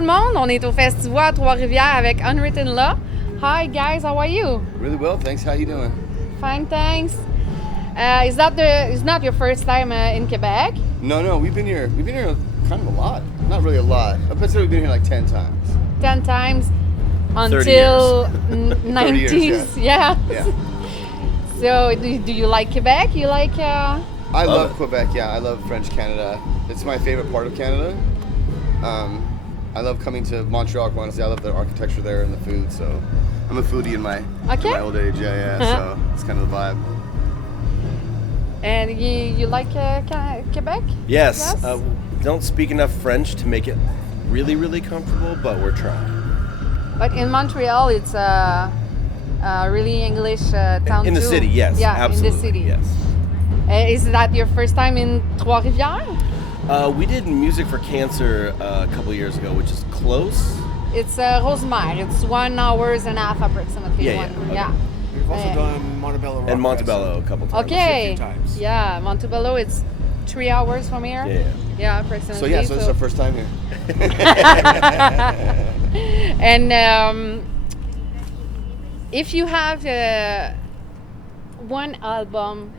tout le monde, on est au Festivoix de Trois-Rivières avec Unwritten Law. Hi guys, how are you? Really well, thanks. How you doing? Fine, thanks. Is not your first time in Quebec? No, we've been here kind of a lot. Not really a lot. I bet we've been here like 10 times. 10 times until 90s. Years, yeah. Yeah. So do you like Quebec? You like I love Quebec, yeah. I love French Canada. It's my favorite part of Canada. I love coming to Montreal, honestly. I love the architecture there and the food, so I'm a foodie in my old age, yeah. So it's kind of the vibe. And you like Quebec? Yes. Don't speak enough French to make it really, really comfortable, but we're trying. But in Montreal, it's a really English town in the too. city, yes. Yeah, absolutely, in the city. Yes. Is that your first time in Trois-Rivières? We did Music for Cancer a couple years ago, which is close. It's Rosemère. It's 1 hour and a half approximately. Yeah. We've also done Montebello. And Montebello a couple times. Okay. A few times. Yeah, Montebello. It's 3 hours from here. Yeah, approximately. So it's our first time here. And if you have one album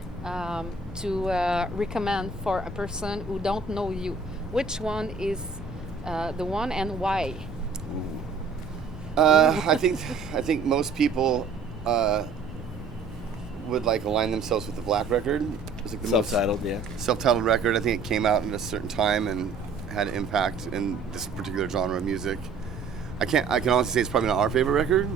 to recommend for a person who don't know you, which one is the one and why? I think most people would like align themselves with the Black record. It's like the Self-titled, self-titled record. I think it came out at a certain time and had an impact in this particular genre of music. I can honestly say it's probably not our favorite record,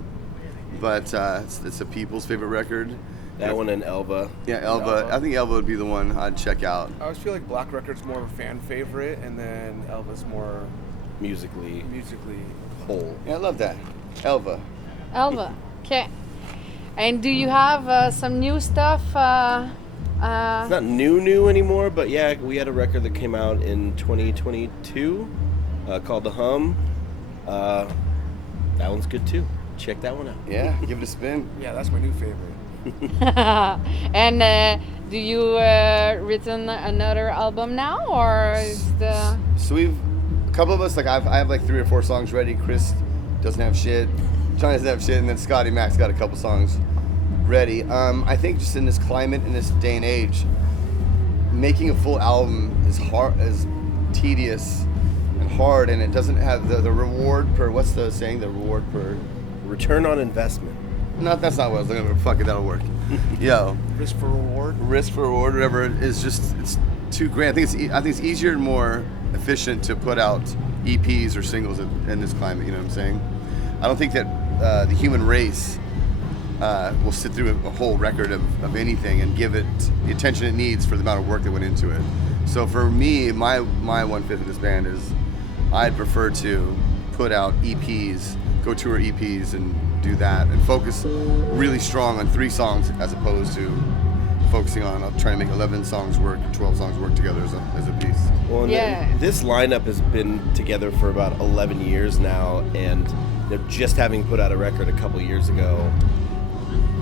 but it's the people's favorite record. That one and Elva. Yeah, Elva. I think Elva would be the one I'd check out. I always feel like Black Record's more of a fan favorite, and then Elva's more musically whole. Yeah, I love that. Elva. Okay. And do you have some new stuff? It's not new anymore, but yeah, we had a record that came out in 2022 called The Hum. That one's good too. Check that one out. Yeah, give it a spin. Yeah, that's my new favorite. And do you written another album now, or is the? So a couple of us, like I have like 3 or 4 songs ready. Chris doesn't have shit. Johnny doesn't have shit, and then Scotty Mac's got a couple songs ready. I think just in this climate, in this day and age, making a full album is hard, is tedious and hard, and it doesn't have the reward per, what's the saying? The reward per return on investment. No, that's not what I was looking for. Fuck it, that'll work. Yo. Risk for reward, whatever. It's just, it's too grand. I think it's easier and more efficient to put out EPs or singles in this climate. You know what I'm saying? I don't think that the human race will sit through a whole record of anything and give it the attention it needs for the amount of work that went into it. So for me, my 1/5 of this band is I'd prefer to put out EPs, go tour EPs and do that and focus really strong on 3 songs as opposed to focusing on trying to make 11 songs work, 12 songs work together as a piece. Well, this lineup has been together for about 11 years now, and just having put out a record a couple years ago,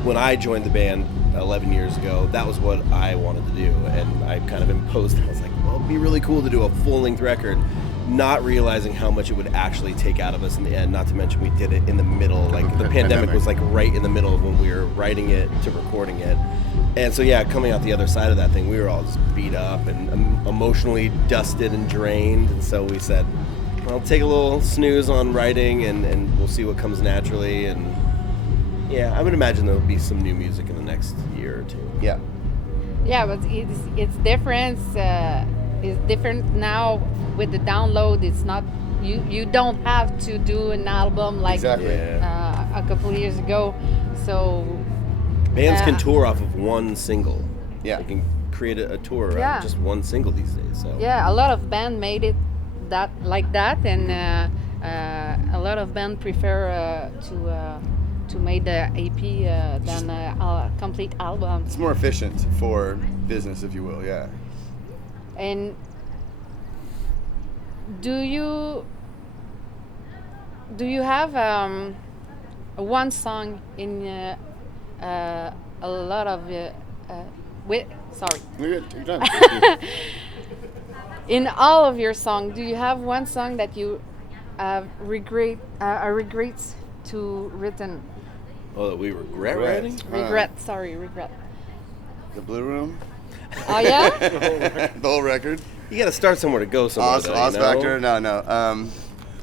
when I joined the band 11 years ago, that was what I wanted to do, and I kind of imposed. I was like, well, it'd be really cool to do a full-length record, not realizing how much it would actually take out of us in the end, not to mention we did it in the middle, like the pandemic was like right in the middle of when we were writing it to recording it. And so coming out the other side of that thing, we were all just beat up and emotionally dusted and drained, and so we said, well, take a little snooze on writing and we'll see what comes naturally. And I would imagine there'll be some new music in the next year or 2. Yeah, but it's different. It's different now with the download. It's not you don't have to do an album like a couple of years ago. So bands can tour off of one single. Yeah, they can create a tour around just one single these days. So a lot of bands made it like that, and a lot of bands prefer to make the EP than a complete album. It's more efficient for business, if you will. Yeah. And do you have one song in a lot of sorry. You're good. You're done. In all of your songs, do you have one song that you regrets to written? Oh, that we regret writing? Regret. The Blue Room. Oh yeah. The whole record. You got to start somewhere to go somewhere. Oz Factor. No.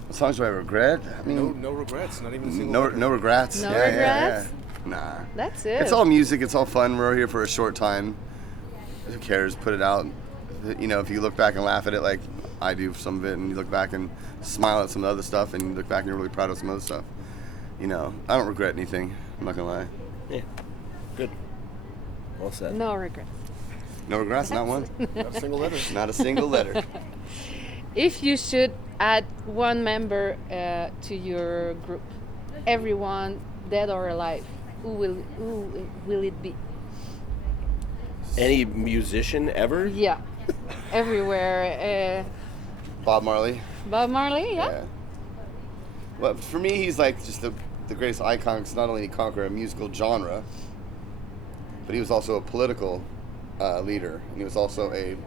What songs do I regret? I mean, No regrets. Not even a single. no regrets. No Yeah. regrets? Nah. That's it. It's all music. It's all fun. We're here for a short time. Who cares? Put it out. You know, if you look back and laugh at it like I do some of it, and you look back and smile at some of the other stuff, and you look back and you're really proud of some other stuff. You know, I don't regret anything. I'm not gonna lie. Yeah. Good. Well said. No regrets. No regrets. Not one. Not a single letter. Not a single letter. If you should add one member to your group, everyone dead or alive, who will it be? Any musician ever? Yeah, everywhere. Bob Marley. Bob Marley, yeah. Well, for me, he's like just the greatest icon. Because not only did he conquer a musical genre, but he was also a political leader, and he was also a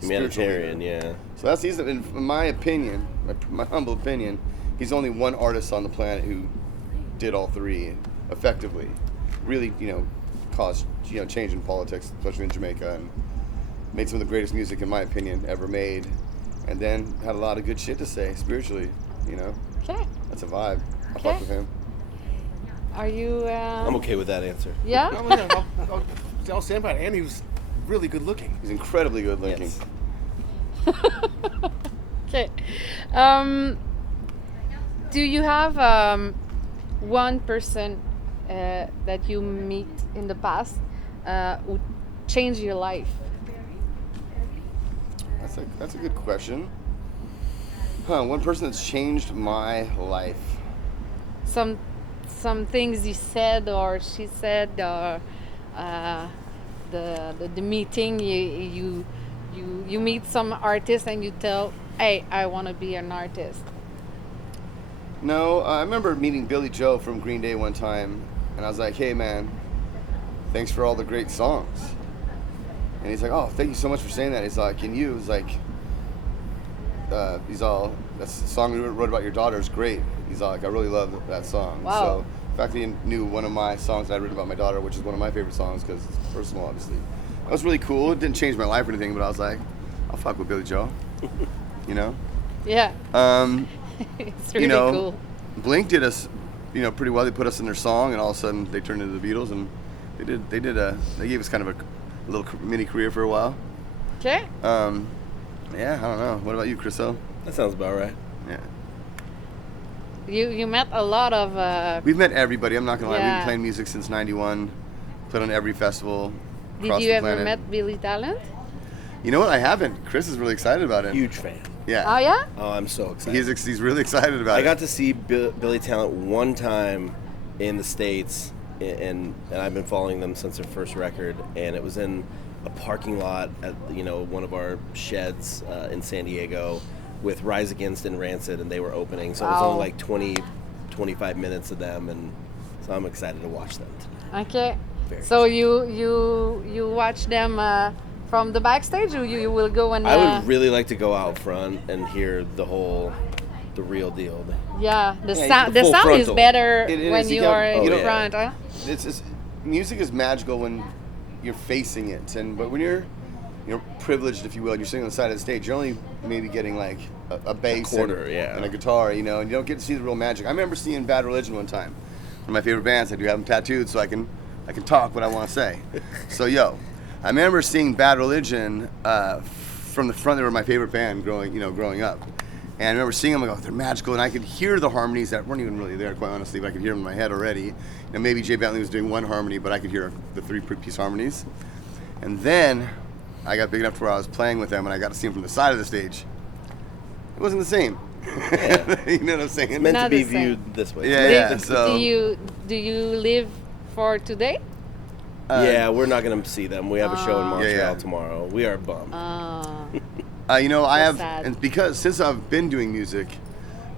Humanitarian, yeah. So he's in my opinion, my humble opinion, he's only one artist on the planet who did all three effectively. Really, caused change in politics, especially in Jamaica, and made some of the greatest music, in my opinion, ever made. And then had a lot of good shit to say spiritually. Okay. That's a vibe. I fuck with him. Are you? I'm okay with that answer. Yeah. I'll stand by it. And he was really good looking. He's incredibly good looking. Yes. Okay. Do you have one person that you meet in the past who changed your life? That's a good question. One person that's changed my life. Some things you said or she said, or the meeting you meet some artist and you tell, hey, I want to be an artist. No, I remember meeting Billy Joe from Green Day one time, and I was like, hey man, thanks for all the great songs. And he's like, oh, thank you so much for saying that. He's like, and you? He's like, that's the song you wrote about your daughter is great. He's like, I really love that song. Wow. So the fact that he knew one of my songs that I'd written about my daughter, which is one of my favorite songs because it's personal, obviously. That was really cool. It didn't change my life or anything, but I was like, I'll fuck with Billy Joe. Yeah. It's really cool. Blink did us, pretty well. They put us in their song, and all of a sudden they turned into the Beatles, and they gave us kind of a little mini career for a while. Okay. Yeah, I don't know. What about you, Chriso? That sounds about right. Yeah. You met a lot of. We've met everybody. I'm not gonna lie. We've Yeah. been playing music since '91. Played on every festival. Did across you the ever planet. met Billy Talent? You know what? I haven't. Chris is really excited about it. Huge fan. Yeah. Oh yeah. Oh, I'm so excited. He's really excited about it. I got to see Billy Talent one time in the States, and I've been following them since their first record, and it was in a parking lot at one of our sheds in San Diego with Rise Against and Rancid, and they were opening, so it was Wow. only like 25 minutes of them, and so I'm excited to watch them tonight. Okay. Very So you watch them from the backstage, or you will go and? I would really like to go out front and hear the real deal. Yeah, the Yeah, sound. the The full sound is frontal. better It when is. you You are got- in oh, yeah. front, huh? It's music is magical when you're facing it, but when you're privileged, if you will, and you're sitting on the side of the stage, you're only maybe getting like a bass quarter, and, yeah. and a guitar, and you don't get to see the real magic. I remember seeing Bad Religion one time. One of my favorite bands. I do have them tattooed, so I can talk what I want to say. So I remember seeing Bad Religion from the front. They were my favorite band growing up. And I remember seeing them, they're magical, and I could hear the harmonies that weren't even really there, quite honestly, but I could hear them in my head already. And maybe Jay Bentley was doing one harmony, but I could hear the three-piece harmonies. And then I got big enough to where I was playing with them, and I got to see them from the side of the stage. It wasn't the same. You know what I'm saying? It's meant Not to be the same. viewed this way. Yeah. So Do you live for today? Yeah, we're not going to see them. We have a show in Montreal Yeah. tomorrow. We are bummed. I have, sad. and because since I've been doing music,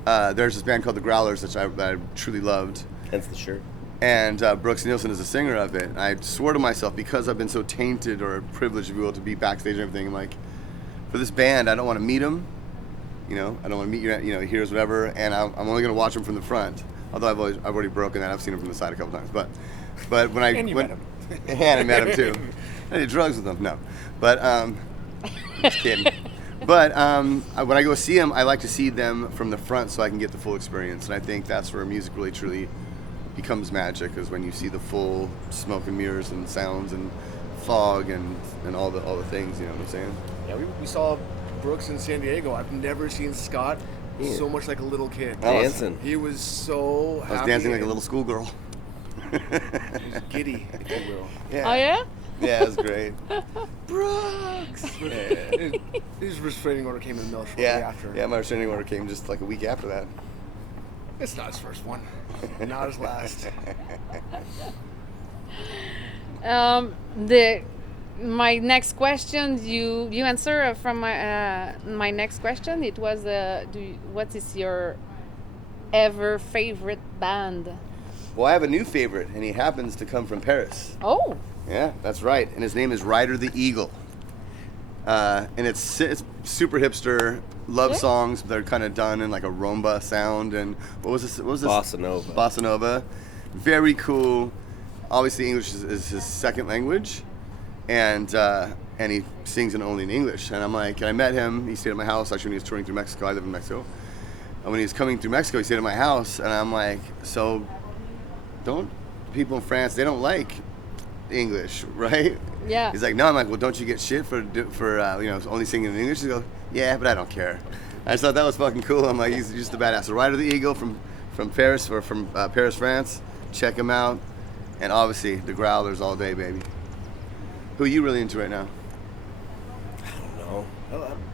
there's this band called the Growlers that I truly loved. Hence the shirt. And Brooks Nielsen is the singer of it. And I swore to myself, because I've been so tainted or privileged, if you will, to be backstage and everything, I'm like, for this band, I don't want to meet them. You know, I don't want to meet your heroes, whatever. And I'm only going to watch them from the front. Although I've already broken that. I've seen them from the side a couple times. But when I met him. And I met him too. I did drugs with him. No, but just kidding. But when I go see them, I like to see them from the front so I can get the full experience. And I think that's where music really truly becomes magic, is when you see the full smoke and mirrors and sounds and fog and all the things. You know what I'm saying? Yeah, we saw Brooks in San Diego. I've never seen Scott so much like a little kid. Dancing. He was so happy. I was dancing like a little schoolgirl. He was giddy, if you will. Yeah. Oh yeah. Yeah, it was great. Brooks. His restraining order came in the mail shortly Yeah. after. Yeah, my restraining order came just like a week after that. It's not his first one. Not his last. My next question, you answer from my next question. It was what is your ever favorite band? Well, I have a new favorite, and he happens to come from Paris. Oh. Yeah, that's right. And his name is Ryder the Eagle. And it's super hipster love songs. They're kind of done in like a rumba sound. And what was this? Bossa Nova. Bossa Nova. Very cool. Obviously, English is his second language. And he sings only in English. And I'm like, and I met him. He stayed at my house actually when he was touring through Mexico. I live in Mexico. And when he was coming through Mexico, he stayed at my house. And I'm like, so don't people in France, they don't like English, right? Yeah. He's like, no. I'm like, well, don't you get shit for only singing in English? He goes, yeah, but I don't care. I just thought that was fucking cool. I'm like, he's just a badass. So Ryder the Eagle from Paris, or from Paris, France. Check him out. And obviously the Growlers all day, baby. Who are you really into right now? I don't know.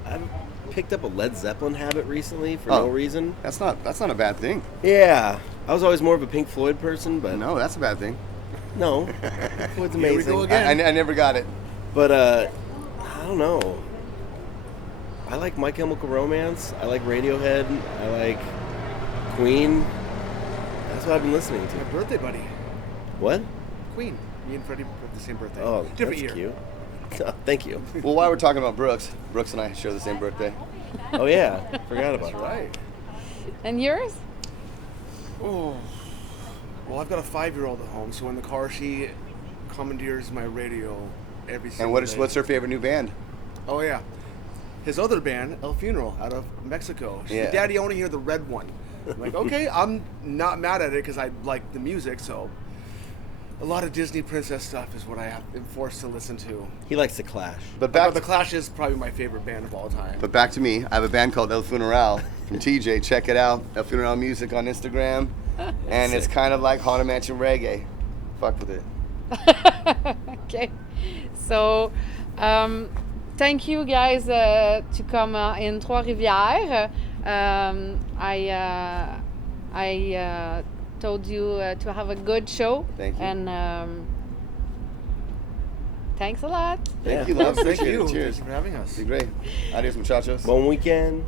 I've picked up a Led Zeppelin habit recently for no reason. That's not a bad thing. Yeah, I was always more of a Pink Floyd person, but No, that's a bad thing. no, Pink Floyd's Here we amazing. go again. I never got it. But I don't know. I like My Chemical Romance. I like Radiohead. I like Queen. That's what I've been listening to. My birthday buddy, What? Queen. Me and Freddie have the same birthday. Oh, different that's year. cute. Thank you. Well, while we're talking about Brooks and I share the same birthday. Oh yeah, forgot about That's that. right. And yours? Oh. Well, I've got a 5-year-old at home, so in the car she commandeers my radio every single And day. what's her favorite new band? Oh yeah, his other band, El Funeral, out of Mexico. She said, Daddy, I want to hear the red one. I'm like, okay, I'm not mad at it because I like the music. So a lot of Disney princess stuff is what I am forced to listen to. He likes The Clash. But But the Clash is probably my favorite band of all time. But back to me. I have a band called El Funeral from TJ. Check it out. El Funeral Music on Instagram. And it's kind of like Haunted Mansion reggae. Fuck with it. Okay. So, thank you guys to come in Trois-Rivières. I told you to have a good show. Thank you. And thanks a lot. Thank you, love. Thank Appreciate you. it. Cheers. Thank you for having us. Be great. Adios, muchachos. Bon weekend.